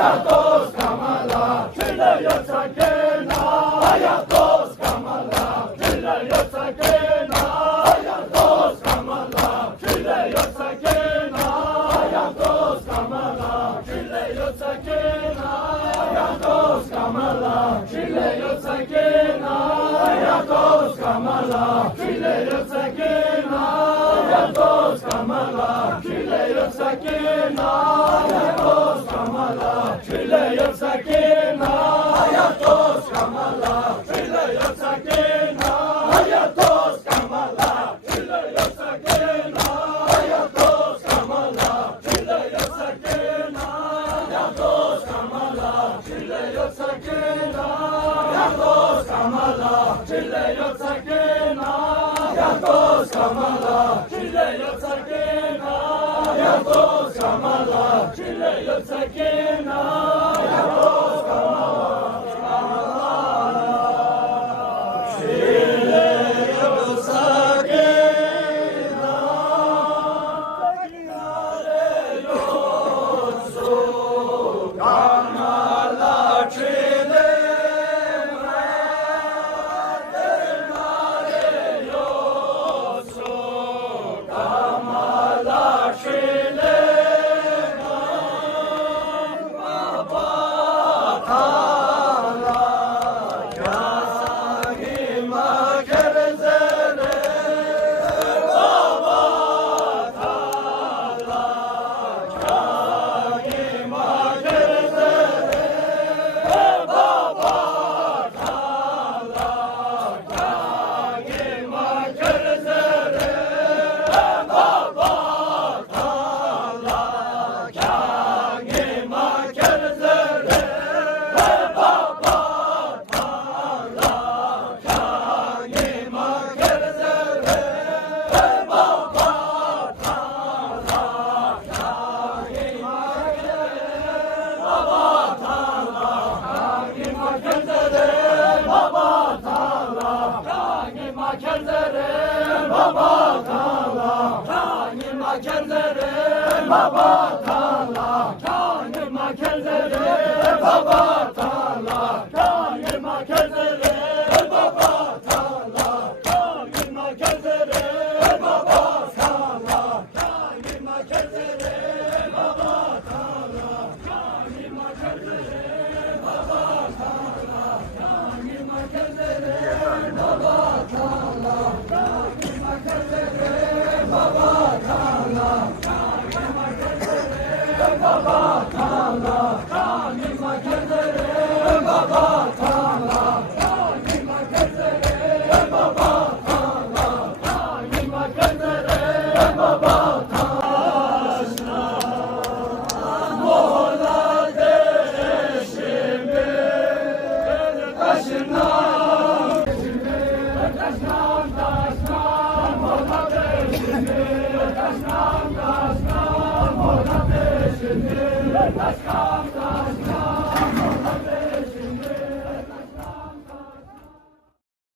Hayat dost kamala, küle yoksa kena. Hayat dost kamala, küle yoksa kena. Hayat dost kamala, küle yoksa kena. Hayat dost kamala, küle yoksa kena. Hayat dost kamala, küle yoksa kena. Hayat dost kamala, küle yoksa kena. Hayat dost kamala, küle yoksa kena. Hayat dost kamala, küle yoksa kena. Hayat dost kamala, küle yoksa kena. Hayat dost kamala, küle yoksa kena. Hayat dost kamala, küle yoksa kena. Hayat dost kamala, küle yoksa kena. Hayat dost kamala, küle yoksa kena. Hayat dost kamala, küle yoksa kena. Hayat dost kamala, küle yoksa kena. Hayat dost Baba tala, kanıma kendere. Baba tala, kanıma kendere. Baba tala, kanıma kendere. Baba tala, kanıma kendere. Baba tala, kanıma kendere. Baba tala, kanıma kendere. Baba tala, kanıma kendere. Baba tala. Baba tala, kanıma kendere. Baba tala, kanıma kendere. Baba tala, kanıma kendere. Baba taşla, mola deşimi, taşına. Taşlan, taşlan, mola deşimi, taşlan, taşlan, mola deşimi. Taşlan, taşlan.